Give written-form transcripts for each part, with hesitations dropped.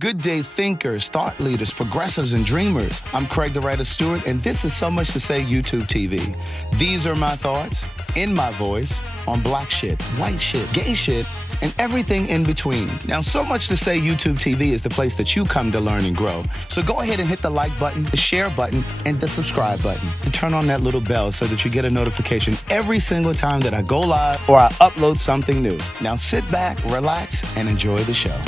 Good day thinkers, thought leaders, progressives, and dreamers. I'm Craig the Writer Stewart, and this is So Much to Say YouTube TV. These are my thoughts, in my voice, on black shit, white shit, gay shit, and everything in between. Now, So Much to Say YouTube TV is the place that you come to learn and grow. So go ahead and hit the like button, the share button, and the subscribe button. And turn on that little bell so that you get a notification every single time that I go live or I upload something new. Now sit back, relax, and enjoy the show.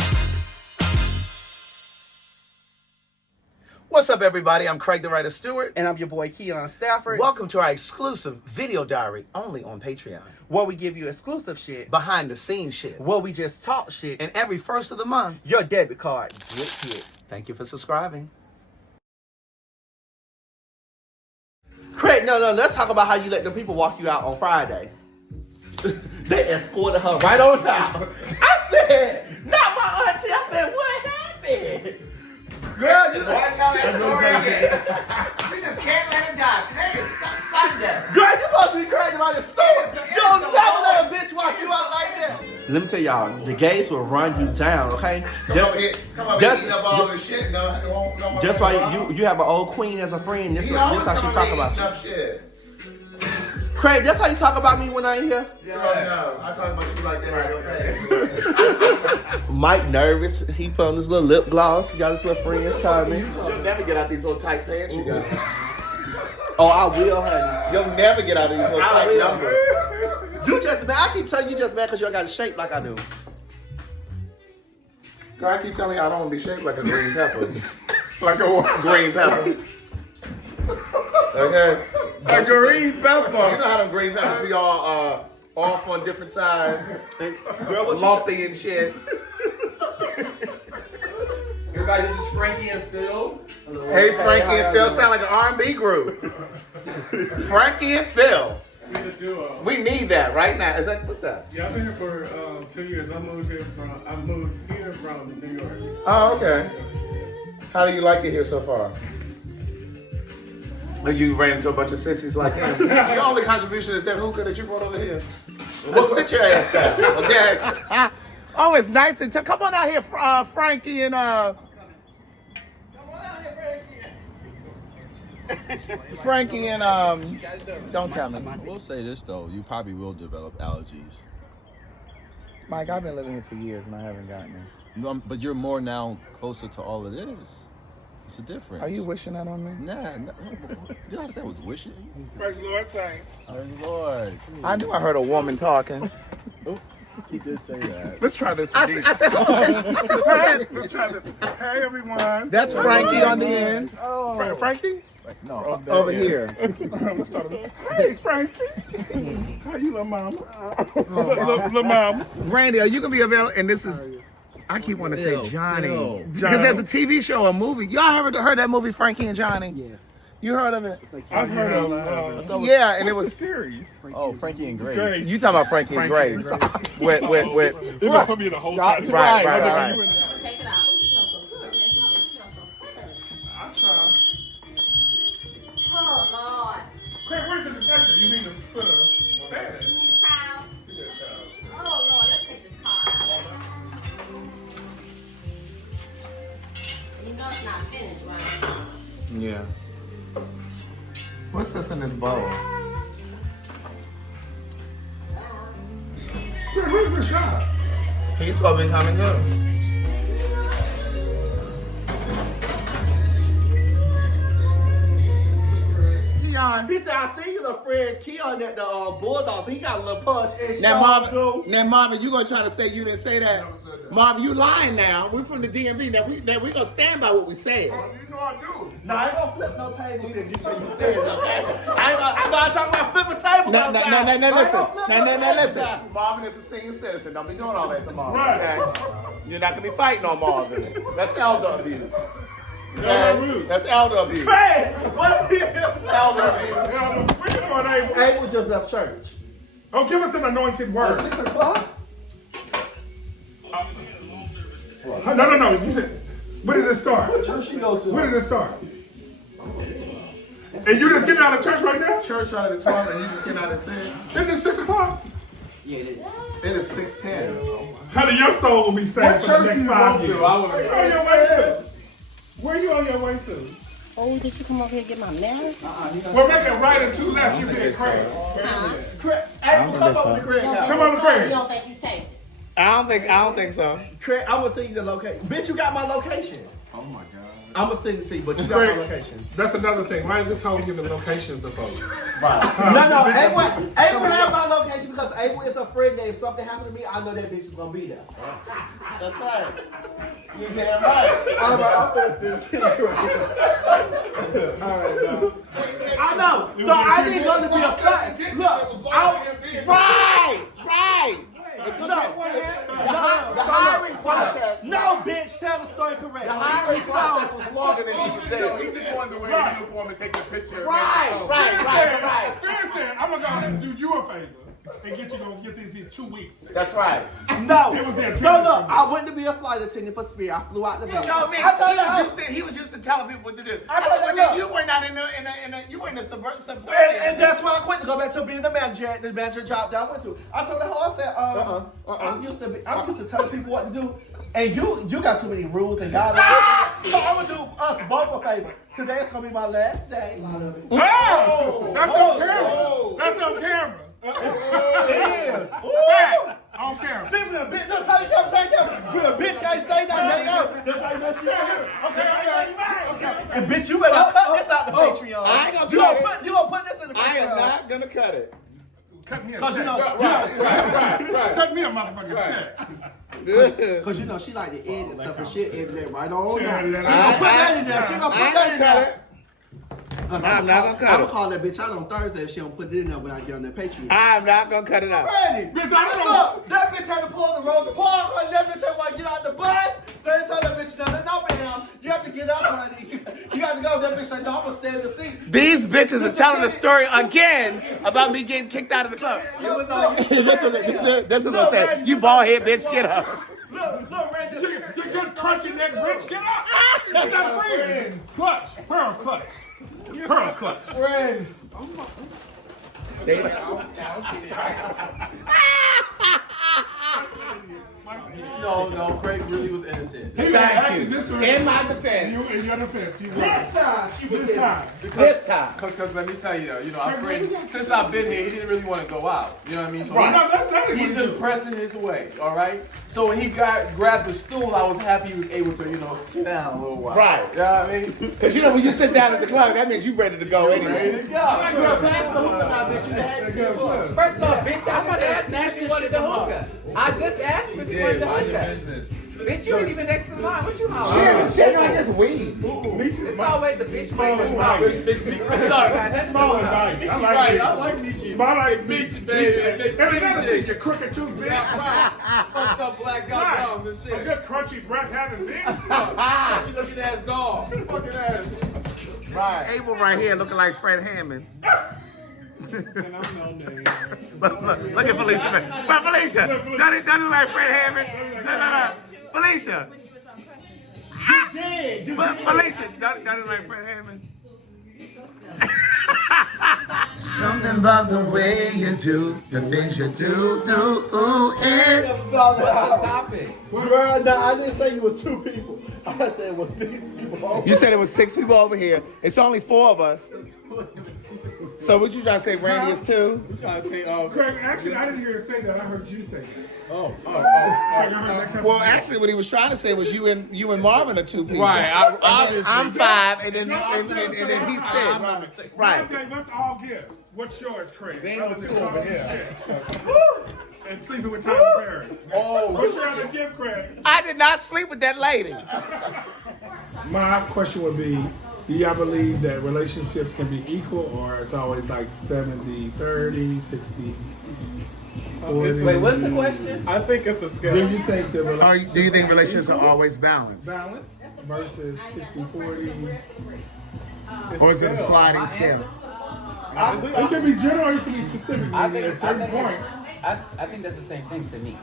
What's up, everybody? I'm Craig the Writer Stewart. And I'm your boy, Keon Stafford. Welcome to our exclusive video diary only on Patreon. Where we give you exclusive shit. Behind the scenes shit. Where we just talk shit. And every first of the month, your debit card gets hit. Thank you for subscribing. Craig, no, let's talk about how you let the people walk you out on Friday. They escorted her right on out. I said, not my auntie. I said, what happened? Girl, you want to tell that story again? She just can't let it die. Today is Sunday. Girl, you supposed to be crazy about the story. You don't never let a bitch walk you out like that. Let me tell y'all, the gays will run you down, okay? Come on, eating up all this shit. No, that's why you have an old queen as a friend. This how she talk about you. Shit. Craig, that's how you talk about me when I ain't here? Yeah. No, I talk about you like that in your face. Mike nervous. He put on this little lip gloss. He got his little friends coming. You'll never get out these little tight pants you got. Oh, I will, honey. You'll never get out of these little tight numbers. You just mad. I keep telling you just mad because you don't got a shape like I do. Girl, I keep telling you I don't want to be shaped like a green pepper. Like a green pepper. Okay? A green pepper. You know how them green peppers be all off on different sides, lumpy and shit. Everybody, this is Frankie and Phil. Hey, Frankie and Phil sound like an R&B group. Frankie and Phil. We need that right now. What's that? Yeah, I've been here for 2 years. I moved here from New York. Oh, okay. How do you like it here so far? You ran into a bunch of sissies like him. Your only contribution is that hookah that you brought over here. Well, sit your ass down, okay? Oh, it's nice to come on out here, Frankie and Frankie and don't tell me. I will say this though, you probably will develop allergies. Mike, I've been living here for years and I haven't gotten it. No, but you're more now closer to all it is. It's a difference. Are you wishing that on me? Nah. Did I say I was wishing? Praise the Lord, saints. Praise the Lord. I knew I heard a woman talking. Oh, he did say that. Let's try this. I said, who's that? Let's try this. Hey, everyone. That's Frankie on the end. Oh. Frankie? No. Over here. Let's start with, hey, Frankie. How you, little mama? Little mama. Randy, are you going to be available? And this is... I keep wanting to say Johnny. Because there's a TV show, a movie. Y'all heard that movie, Frankie and Johnny? Yeah. You heard of it? I've heard of yeah, and it was... the series? Oh, Frankie and Grace. You talking about Frankie and Grace. With... It was going to be the whole time. Right. Take it out. I'll try. Oh, Lord. Craig, where's the detector? You need to put a pad. You need a towel? Give me a towel. Oh, Lord, let's take this car out. You know it's not finished, right? Yeah. What's this in this bowl? Where's the shot? He's supposed to be coming too. He said, I see you, little friend Keon at the Bulldogs. He got a little punch. Now, Marvin, you gonna try to say you didn't say that? Marvin, you lying now. We're from the DMV. Now we gonna stand by what we said. You know I do. Nah, I ain't gonna flip no tables if you say you said it, okay? I'm gonna talk about flipping tables. No, listen. Marvin is a senior citizen. Don't be doing all that to Marvin, okay? You're not gonna be fighting on Marvin. That's elder abuse. Okay? That's elder abuse. Hey, what is Elder abuse. Abel just left church. Oh, give us an anointed word. 6 o'clock? No. You said, where did it start? What church you go to? Where did it start? And you just getting out of church right now? Church started at 12 and you just getting out at 6. Isn't it 6 o'clock? Yeah, it is. It is 6:10. How do your soul will be saved What for the church next you 5 go years? to? I wanna Where you on your way to? Where you on your way to? Oh, did you come over here and get my mail? We're making right and 2 left. You get Craig. Craig, hey, come over to Craig now. Come on, You Craig. don't think you take it? I don't think so. Craig, I'm gonna send you the location. Bitch, you got my location. Oh my God. I'm gonna send it to you, but you got Craig, my location. that's another thing. Why is this hoe giving locations to folks? No, April have my location because April is a friend that if something happened to me, I know that bitch is gonna be there. That's right. You damn right. I'm gonna send it to you right now. Alright, bro. I know. So I didn't go to be a flight. Look, Right. The hiring process. No, bitch, tell the story correct. The hiring process was longer than he was there. He just wanted to wear a uniform and take the picture. Right. Spirit said, I'm gonna go ahead and do you a favor and get these 2 weeks. That's right. No. It was the So look, I went to be a flight attendant for Spirit. I flew out the base. Yo, man, he was used to telling people what to do. I told you, But you were not you were in the subservient. And that's why I quit to go back to being the manager job that I went to. I told the whole, I said, I'm used to telling people what to do, and you got too many rules and guidelines. So I'm gonna do us both a favor. Today is gonna be my last day. Oh! That's on camera. That's on camera. It is. Facts. On camera. See, when a bitch, no, take camera. When a bitch can't say nothing, they go. That's how you know she Okay. And bitch, you better cut this out the Patreon. I ain't gonna cut it. You gonna put this in the Patreon. I am not gonna cut it. Cut me a Cause you check. know, Cut me a motherfucking check. Cause you know she like to edit stuff and shit edit that right on. She She gonna put that in there. She gonna put that in there. I'm not gonna cut I'm it. gonna call that bitch out on Thursday if she don't put it in there when I get on that Patreon. I'm not gonna cut it out. Ready? Bitch, I don't know. Look, that bitch had to pull the Rosa Parks, honey. That bitch had to get out the bus. So they tell that bitch nothing open now. You have to get up, honey. You got to go. That bitch said, no, I'm gonna stay in the seat. These bitches are telling the story again about me getting kicked out of the club. This is what I said. You bald head bitch, get up. Look, Ray, this You good crunching that bitch, get up. You got friends. Clutch. Pearl's clutch. Pearl's clutch. Friends. No, Craig really was innocent. He was actually this was In my defense. in your defense. You this time, she was this time. This time. Cause let me tell you, our friend, since I've been here, he didn't really want to go out. You know what I mean? So No, that's not he's been pressing his way, all right? So when he grabbed the stool, I was happy he was able to, sit down a little while. Right. You know what I mean? Because you know when you sit down at the club, that means you ready to go Ready anyway. to go. First of all, bitch, I'm about to ask you what is the hookah. I just asked if you wanted the hookah. Bitch, you ain't even next in line. What you hollering? Shit on this weed. It's always the bitch Small thing and that's light. wrong. Small and light. I like Michi. Small like Michi, baby. And another thing, you crooked tooth bitch. Fucked up black guy down this A shit. good crunchy breath having bitch. You looking ass dog. Fucking ass. Right. Abel right here looking like Fred Hammond. Look at Felicia. But Felicia, doesn't like Fred Hammond. No. Felicia. But Felicia, doesn't like Fred Hammond. Something about the way you do the things you do it. Topic. Girl, no, I didn't say you was 2 people. I said it was 6 people. You said it was 6 people over here. It's only 4 of us. So what you trying to say, Randy is 2? I'm trying to say, Craig, actually, I didn't hear you say that. I heard you say that. oh. Craig, I heard that come Well, from actually, what he was trying to say was you and Marvin are 2 people. Right, I'm 5, and then he's 6. Right. Okay, let's all gifts. What's yours, Craig? There ain't no 2 over here. And sleeping with Tyler Perry. Oh, What's your other gift, Craig? I did not sleep with that lady. My question would be, do y'all believe that relationships can be equal, or it's always like 70-30, 60-40? Wait, what's the question? I think it's a scale. Do you think the Do you think relationships are always balanced? balance versus 60-40? Or is it a sliding scale? It can be general or it can be specific. At certain points. I think that's the same thing to me.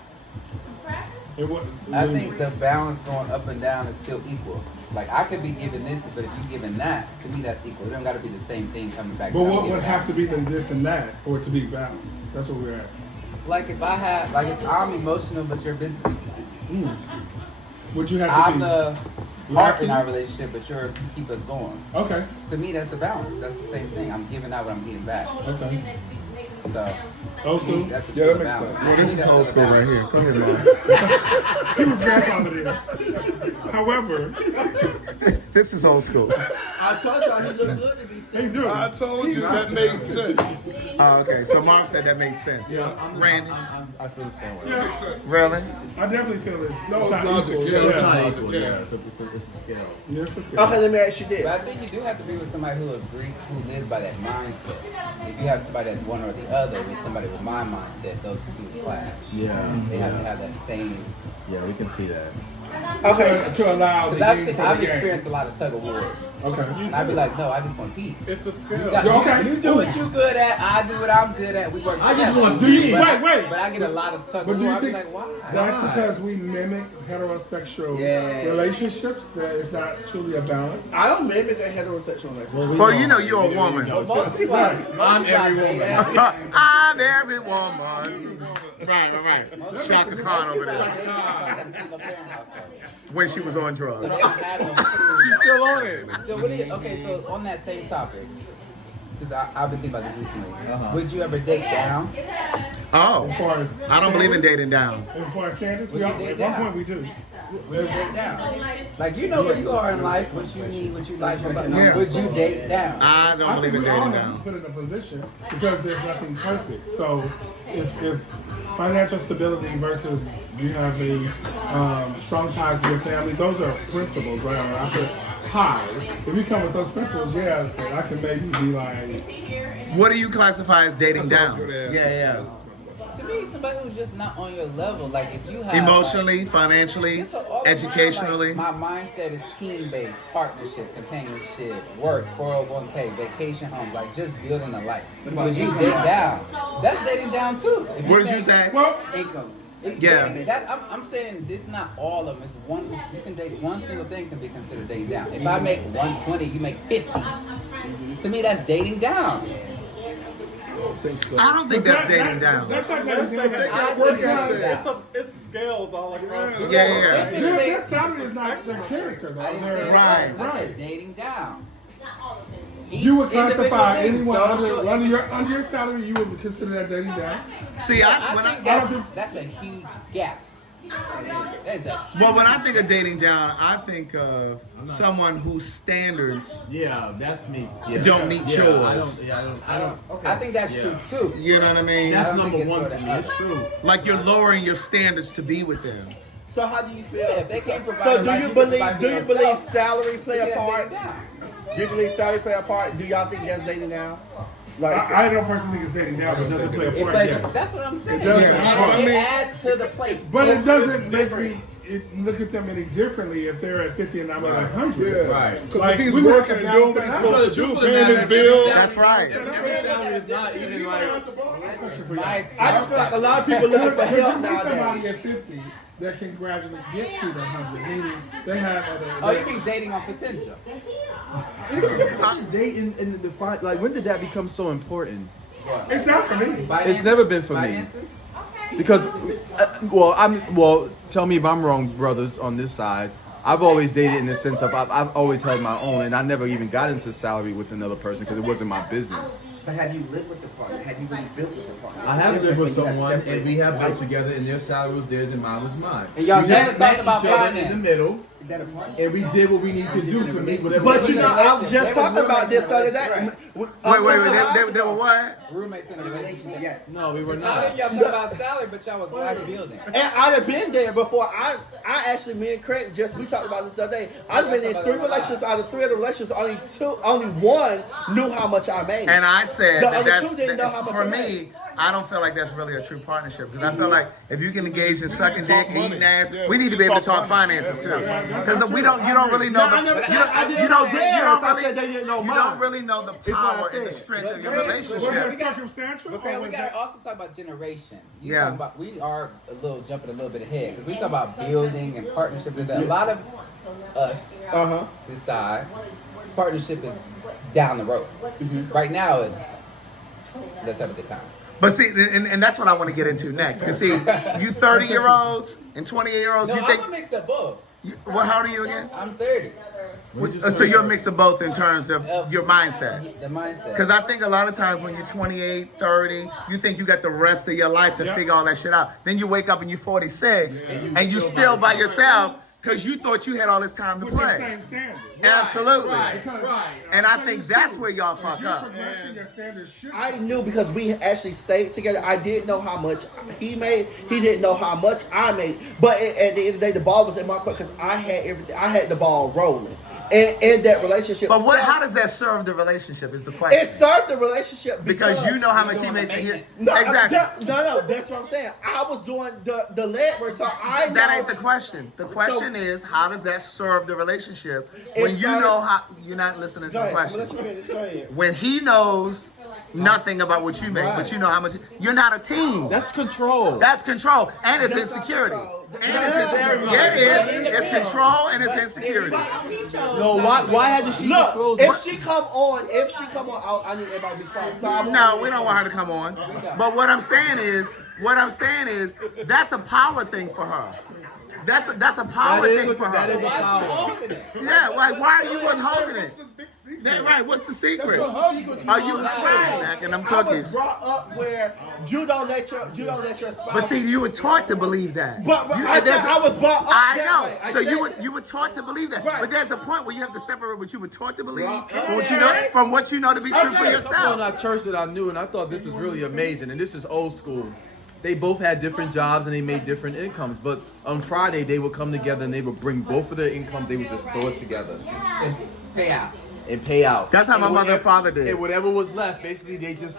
It I think the balance going up and down is still equal. Like, I could be giving this, but if you're giving that, to me that's equal. It don't got to be the same thing coming back. But what would have to be the this and that for it to be balanced? That's what we're asking. Like if I'm emotional but you're business, Would you have to I'm be? the You heart have in to? our relationship, but you keep us going. Okay. To me, that's a balance. That's the same thing. I'm giving out what I'm getting back. Okay. So, Old school? that's a Yeah, that makes balance. sense. Well, this is old school right here. Go ahead, man. He was grandfather there. However, This is old school. I told y'all he looked good to be they seen. do. I told you that made sense. Oh, okay. So Mark said that made sense. Yeah. Randy, I feel the same way. Yeah. really? I definitely feel it's No, it's not logic. equal. Yeah, It's Yeah. not equal, Yeah. yeah. It's a scale. Yeah, it's a scale. Okay, let me ask you But I this. think you do have to be with somebody who lives by that mindset. If you have somebody that's one or the other, with somebody with my mindset, those two clash. Yeah. They have to have that same. Yeah, we can see that. Okay. To allow the Because game for the I've game. experienced a lot of tug of wars, Okay. and I'd be like, no, I just want peace. It's a You, scale. got, Okay. you do what you good at, I do what I'm good at. We work I just together. want Do you- But wait. But I get a lot of tug But of do war. you I be think like, why? that's because we mimic heterosexual relationships that it's not truly a balance? I don't mimic a heterosexual relationship. Well, you know you're a woman. Well, most people, I'm every woman. I'm every woman. Right. Shaka Khan over there. When she was on drugs. She's still on it. So what do you? Okay, so on that same topic, because I've been thinking about this recently. Would you ever date down? Oh, As far as I don't believe in dating down. As far as standards, Would you date at one down? point we do. Would you date down? Like you know where you are in life, what you need, what you like. Yeah. Would you date down? I don't I believe think in we all dating have to down. put in a position because there's nothing perfect. So if financial stability versus you have a strong ties to your family, those are principles, right? Or I put high. If you come with those principles, yeah, I can maybe be like, What do you classify as dating down? Yeah. Yeah. To me, somebody who's just not on your level. Like if you have Emotionally, financially, Just all around, educationally. like, my mindset is team-based, partnership, companionship, work, 401k, vacation home, like just building a life. Would you date down? That's dating down too. If What did you think- say? well, Income. Yeah. I'm saying this not all of them. It's one. You can date one single thing can be considered dating down. If I make 120, you make 50. To me, that's dating down. I don't think that's dating down. That's not That's dating like down. they I got work think out it's there. that. It's scales all across. the Yeah. Their salary is not their character, though. I didn't say They're- it Right. was. I said dating down. You would Each individual classify thing, anyone social- under your salary, you would consider that dating down. See, I when think I that's a huge gap. That's a well, when I think of dating down, I think of someone whose standards Yeah, that's me. Yeah. don't meet Yeah, yours. I don't. I think that's true too. You know what I mean? That's I don't number think it's one for for the me. It's other. true. Like you're lowering your standards to be with them. So how do you feel? Yeah, if they can't provide. So it do like you can believe? provide Do for you believe yourself, salary play to me, a that's part? dating down. Do you believe salary play a part? Do y'all think that's dating now? Like, I don't personally think it's dating down, but does it play a It part? plays. Yeah. That's what I'm saying. does. It, I mean- adds to the place. But it doesn't make me look at them any differently if they're at 50 and I'm at 100. Yeah. Right. Because Like, if he's we working work and it doing what down he's to supposed to do, Truth of the paying matter his is, bills. That's right. Every salary is not even like. My I just feel like a lot of people looking for But you help meet somebody nowadays. at 50 that can gradually get to the 100, meaning they have Oh, you mean dating on potential? Dating and the like, when did that become so important? It's not for me. It's never been for me. Finances? Because, well, tell me if I'm wrong, brothers, on this side. I've always dated in the sense of I've always held my own, and I never even got into salary with another person because it wasn't my business. But have you lived with the partner? Have you really built with the partner? I have lived with You have someone, separate and we have built lives. together, and their salary was theirs, and mine was mine. And y'all We never just talked met about each other finance. in the middle, Is that a partnership? and we did what we need to do to meet whatever. But you we know, need. I was just talking about this the other day. Right. Wait, they were what? Roommates in a relationship. Yes. No, we were Not not. that y'all talk about salary, but y'all was life building. And I'd have been there before. I actually, me and Craig, we talked about this the other day. I've been in 3 relationships. Out of 3 of the relationships, only one knew how much I made. And I said The that other that's two didn't know how much for I me. made. I don't feel like that's really a true partnership because I feel like if you can engage in sucking dick, money. eating ass, Yeah, we need to be able to talk finances too. Because you don't really know I never the said you I don't didn't you don't say you theirs. don't I really said they didn't know you mine. don't really know the what I power and the said. strength of your But Was relationship. that circumstantial? Okay, or we was gotta that- also talk about generation. You Yeah. talk about, we are jumping a little bit ahead because we talk about building and partnership. And a lot of us this side, partnership is down the road. Right now is let's have a good time. But see, and that's what I want to get into next. Because see, you 30-year-olds and 28-year-olds, No, you I'm think. a mix of both. Well, how old are you again? I'm 30. So you're a mix of both in terms of your mindset. The mindset. Because I think a lot of times when you're 28, 30, you think you got the rest of your life to figure all that shit out. Then you wake up and you're 46 and you still by yourself because you thought you had all this time to With the play. same standard. Absolutely. Right. And I think that's where y'all fuck Your up. progression, your standards should. I knew because we actually stayed together. I didn't know how much he made. He didn't know how much I made. But at the end of the day, the ball was in my court because I had everything. I had the ball rolling. And in that relationship. But what? So- How does that serve the relationship? Is the question? It served the relationship because you know how much he makes. No, Exactly. No, that's what I'm saying. I was doing the lead work, so I know. That ain't the question. The question is, how does that serve the relationship when It you serves- know how you're not listening to Go the ahead. question? Let's finish. Go ahead. When he knows nothing about what you make, but you know how much you're not a team. That's control. That's control, and it's That's not insecurity. control. And it's insecurity. Yeah, it is. It's control and it's insecurity. No, why hadn't she Look, disclosed if she come on, I need everybody to be quiet. No, we don't want her to come on. But what I'm saying is, that's a power thing for her. That's a power thing for That is her. a power. Yeah, like why you wasn't holding it? That right? What's the secret? Are you back and them I was cookies? brought up where you don't let your spouse. But see, you were taught to believe that. But You- I said there's a- I was brought up I that know. way. I So said you were taught to believe that. Right. But there's a point where you have to separate what you were taught to believe Right. from what you know to be true for Couple in yourself. our church that I knew, and I thought this was really amazing. And this is old school. They both had different jobs and they made different incomes. But on Friday, they would come together and they would bring both of their incomes. They would just throw it together Pay out. and pay out. That's how my And mother and father did. And whatever was left, basically, they just,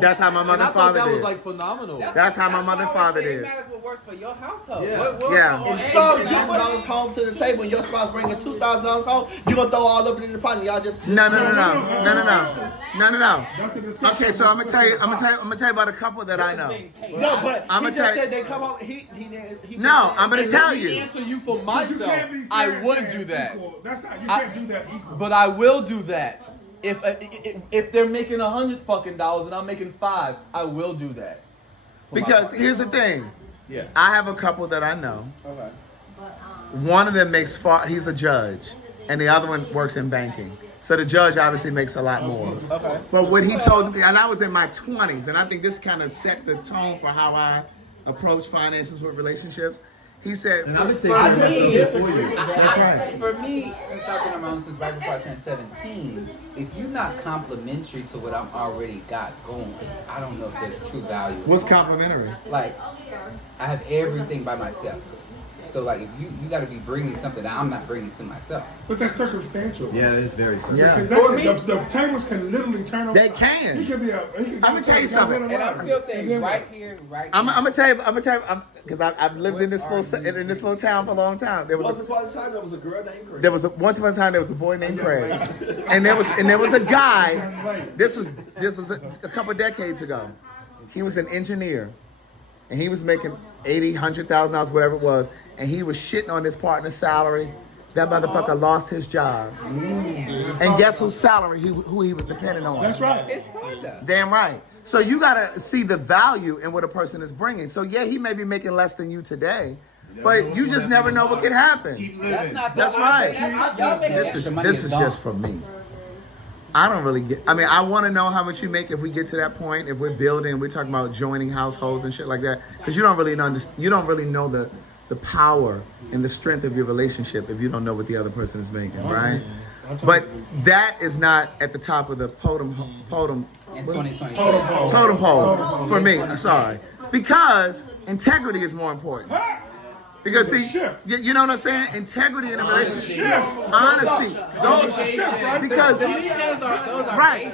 That's how my mother and I and father thought that did. was like phenomenal. That's how my mother and father It did. matters what works for your household. Yeah. Yeah. And so you $1,000 home to the table, and your spouse bringing $2,000 home. You gonna throw all of it in the pot, and y'all just No. That's the discussion. Okay, so I'm gonna tell you about a couple that I know. No, but I'ma he tell just you- said they come home. He No, I'm gonna tell Let me you. answer you for You myself. can't be fair I and wouldn't say do that. equal. That's not. You can't do that equal. But I will do that. If they're making $100 fucking and I'm making $5, I will do that. Because here's the thing. Yeah. I have a couple that I know. Okay. One of them he's a judge, and the other one works in banking. So the judge obviously makes a lot more. Okay. But what he told me, and I was in my 20s, and I think this kind of set the tone for how I approach finances with relationships. He said, And I've been taking I myself mean, before you. That's right. For me, since I've been around since right before I turned 17, if you're not complimentary to what I've already got going, I don't know if there's true value. What's complimentary? Like, I have everything by myself. So like, if you got to be bringing something that I'm not bringing to myself. But that's circumstantial. Yeah, it is very simple. Yeah. Because the tables can literally turn over. They can. He could be a. I'ma tell you something. And I'm still saying right here, right I'm now. gonna tell you, because I've lived in this little town for a long time. There was Once upon a time, there was a girl named Grace. once upon a time there was a boy named Craig, and there was a guy. This was a couple decades ago. He was an engineer, and he was making $100,000, whatever it was, and he was shitting on his partner's salary. That motherfucker lost his job, and guess whose salary who he was depending on? That's right. It's product. Damn right. So you gotta see the value in what a person is bringing. So yeah, he may be making less than you today, but you just never know what could happen. That's not. That's right. Y'all make This extra money is just for me. I don't really get. I mean, I want to know how much you make if we get to that point. If we're building, we're talking about joining households and shit like that, because you don't really know the power and the strength of your relationship if you don't know what the other person is making, right? But that is not at the top of the totem in 2020. totem pole for me. Sorry, because integrity is more important. Because see, you know what I'm saying? Integrity in a relationship, honesty, those because right.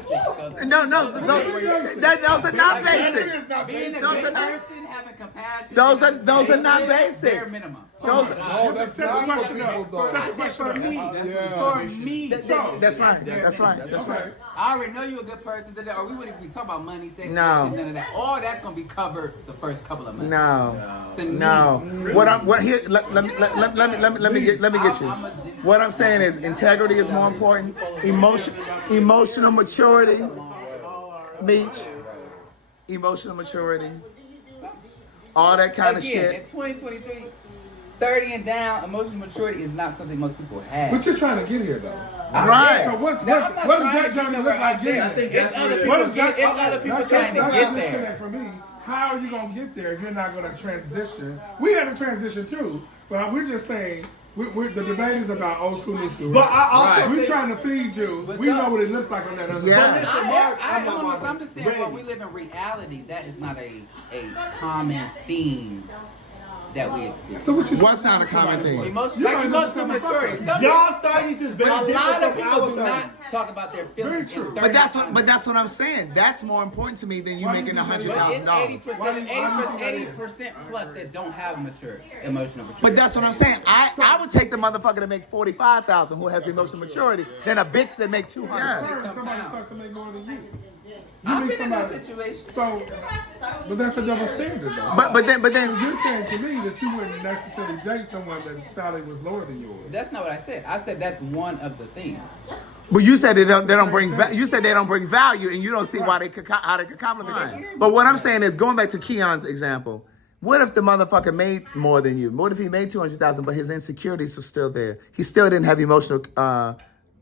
No, those are not basics. Being a Those good are not. person, having compassion. Those are not Bare basics. minimum. Those, Set the question up. Set the question up. For me. that's right. I already know you're a good person today, or we wouldn't be talking about money, sex, No. none of that. All that's gonna be covered the first couple of months. No. To me, Let me get you. What I'm saying is integrity is more important. Emotional maturity, Meech. emotional maturity, all that kind of Again, shit. in 2023, 30 and down, emotional maturity is not something most people have. But you're trying to get here, though. Right. So what Now, I'm does not that trying to journey get look where like I'm getting at. there? It's other What people, is that? it's other people trying to That's get a there. disconnect for me. How are you going to get there if you're not going to transition? We had to transition too, but we're just saying, the debate is about old school, new school. But I also Right. We're think, trying to feed you. But We know what it looks like on that other Yeah. side. I'm just saying, when we live in reality, that is not a common theme that we experience. So what you What's not a common thing? Emotional maturity. y'all 30s is very A lot different of from people our do 30s. not talk about their feelings. Very true. in But that's 30 what. But that's what I'm saying. That's more important to me than you Why do making you think that $100,000. But it's 80% plus that don't have emotional maturity. But that's what I'm saying. I would take the motherfucker that make 45,000 who has emotional maturity than a bitch that make 200. Or somebody starts to make more than you. I've need been in that somebody- situation. So, but that's a double standard, though. But then You're saying to me that you wouldn't necessarily date someone that salary was lower than yours. That's not what I said. I said that's one of the things. But you said they don't bring you said they don't bring value, and you don't see why how they could compliment you. But what I'm saying is, going back to Keon's example, what if the motherfucker made more than you? What if he made 200,000, but his insecurities are still there? He still didn't have emotional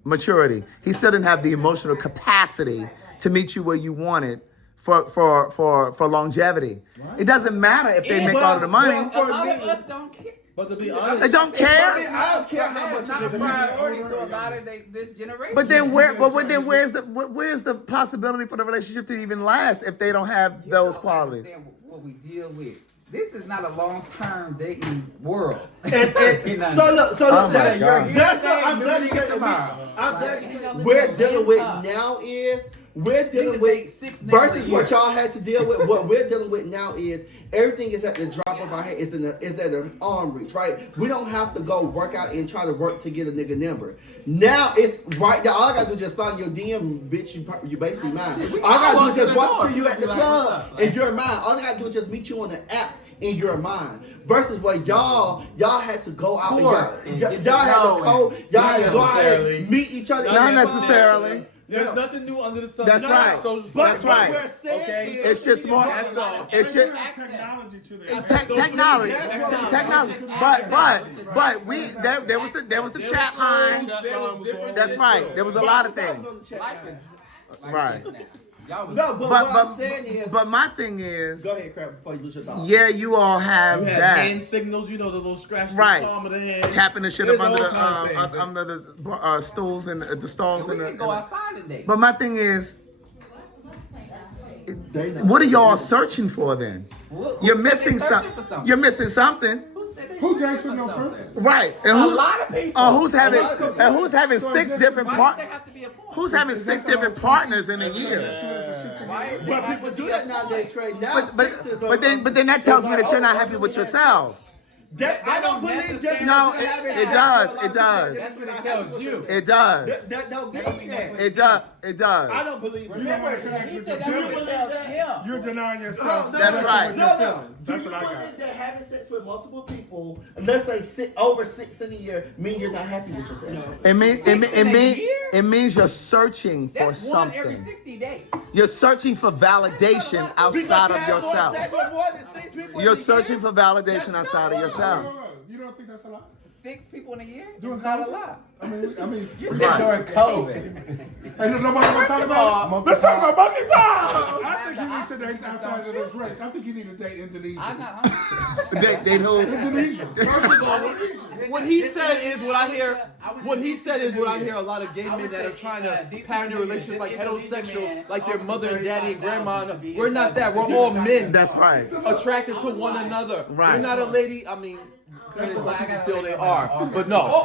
maturity. He still didn't have the emotional capacity to meet you where you wanted for longevity. Right. It doesn't matter if they make all of the money. A lot of us don't care. But to be honest, They don't care. I don't care how much Not a priority to a lot of this generation. But then where's the possibility for the relationship to even last if they don't have those qualities? Understand what we deal with. This is not a long-term dating world. So look, Oh my God. that's what I'm glad you said tomorrow. I'm glad you Like, said we're dealing with tough. now is we're dealing Niggas with date 6 niggas versus a what year. y'all had to deal with. What we're dealing with now is everything is at the drop of our head. Is at an arm reach, right? We don't have to go work out and try to work to get a nigga number. Now it's right now. All I gotta do is just start your DM, bitch. You basically mine. All I gotta do is just walk to you at the club and you're mine. All I gotta do is just meet you on the app. In your mind, versus what y'all had to go out and y'all had to go out and meet each other. Not necessarily. there's nothing new under the sun. That's right. That's right. We're saying Okay. is, It's just more. That's all. It's just Technology to their technology. But there was the chat line. That's right. There was a lot of things. Life is like Right. this now. Y'all was No, but what I'm saying is, but my thing is, go ahead, crap, before you lose your thought. yeah, you all have You have that. hand signals, you know, the little scratch on Right. the palm of the hand. Tapping the shit There's up under all kind of things. under the stools and the stalls we and can go outside today. But my thing is, what are y'all searching for then? You're missing something. You're missing something. Who dates with no purpose? Right. And A lot of people. who's having six different Why does there have to be a point? who's having 6 different partners in a year? But people do that nowadays, Trey. Now, But then that tells me that you're not happy with yourself. I don't believe just No, because you have it does. It does. That's what it tells you. It does. That don't believe that. It does. It does. I don't believe You don't want to connect with your feelings. You're denying yourself. That's right. No. That's Do what you I got. believe that having sex with multiple people, let's say over 6 in a year, mean you're not happy with yourself? It means you're searching for That's one every something. 60 days. You're searching for validation outside of yourself. You're searching for validation outside of yourself. You don't think that's a lot? 6 people in a year? Doing Not a COVID? lot. I mean, You said during COVID. Ain't nobody gonna talk about it. Let's talk about monkeypox. I think you need to date outside of this race. I think you need to date Indonesia. I'm not hungry. Date who? Indonesia. First of all, what he said is what I hear. What he said is what I hear a lot of gay men that are trying to pattern their relationship like heterosexual, like their mother and daddy and grandma. We're not that. We're all men. That's right. Attracted to one another. Right. You're not a lady. I mean, some people feel they are, but no.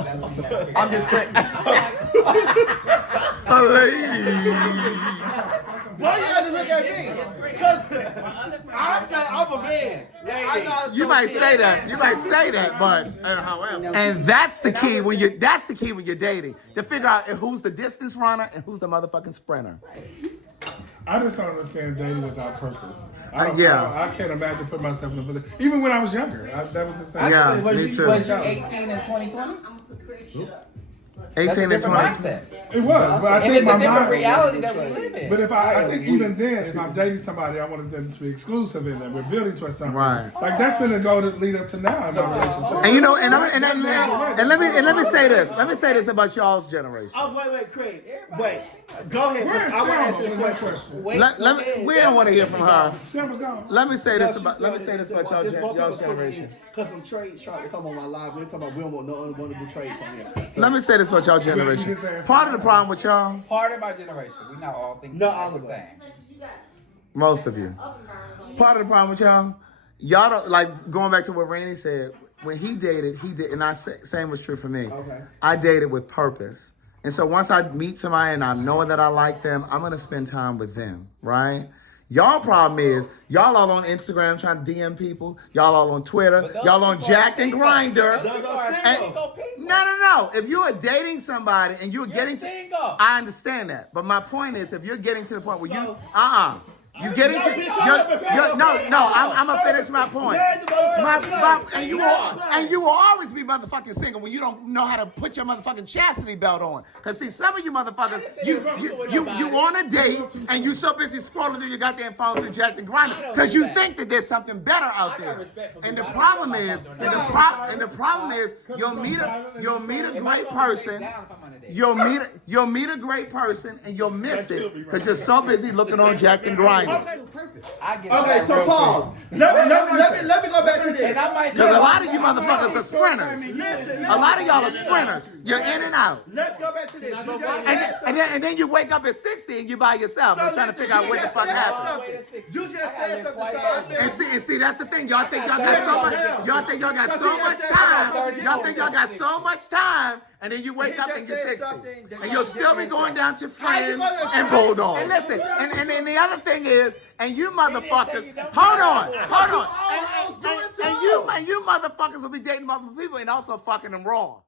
I'm just saying. A lady. Why you have to look at me? Because I say I'm a man. You might say that. You might say that, but however. And that's the key when you're dating. To figure out who's the distance runner and who's the motherfucking sprinter. I just don't understand dating without purpose. Yeah. I can't imagine putting myself in a position. Even when I was younger, that was the same. Yeah, was me you, too. Was you 18 in 2020? 18 and That's a 20. different mindset. It was, but I And think it's my a different mind. reality that we live in. But if I think even then, if I'm dating somebody, I wanted them to be exclusive in that we're building towards something. Right. Like that's been the goal to lead up to now in my relationship. And you know, and let me say this. Let me say this about y'all's generation. Oh, wait, Craig. Wait. Go ahead. Where's I want to ask Sam? this Was my question. question. We don't want to hear from her. Sam was gone. Let me say this about y'all's generation. Because some trades trying to come on my live. We're talking about we don't want no unwanted trades on here. Let me say this about y'all generation. Part of the problem with y'all, Part of our generation, we not all think No, like all the of us. same. most of you, part of the problem with y'all don't like going back to what Randy said. When he did, and same was true for me. Okay. I dated with purpose. And so once I meet somebody and I know that I like them, I'm going to spend time with them, right? Y'all problem is, y'all all on Instagram trying to DM people. Y'all all on Twitter. Y'all on Jack and Grinder. No. If you are dating somebody and you're getting to... single. I understand that. But my point is, if you're getting to the point where you get into I'm gonna finish my point. And you will always be motherfucking single when you don't know how to put your motherfucking chastity belt on. Cause see, some of you motherfuckers, you on a date and you so busy scrolling through your goddamn phone through Jack and Grinder because you think that there's something better out there. And the problem is, you'll meet a great person. You'll meet a great person and you'll miss it because you're so busy looking on Jack and Grinder. Okay, so pause. Let me go back to this. Because a lot of you motherfuckers are sprinters. A lot of y'all are sprinters. You're in and out. Let's go back to this. And then you wake up at 60 and you by yourself and trying to figure out what the fuck happened. You just said something. And see, that's the thing. Y'all think y'all got so much. Y'all think y'all got so much time. Y'all think y'all got so much time. And then you wake up and get 60. And you'll still be going down to Flynn and Bulldog. And listen, and then the other thing is, and you motherfuckers, hold on. And you motherfuckers will be dating multiple people and also fucking them wrong.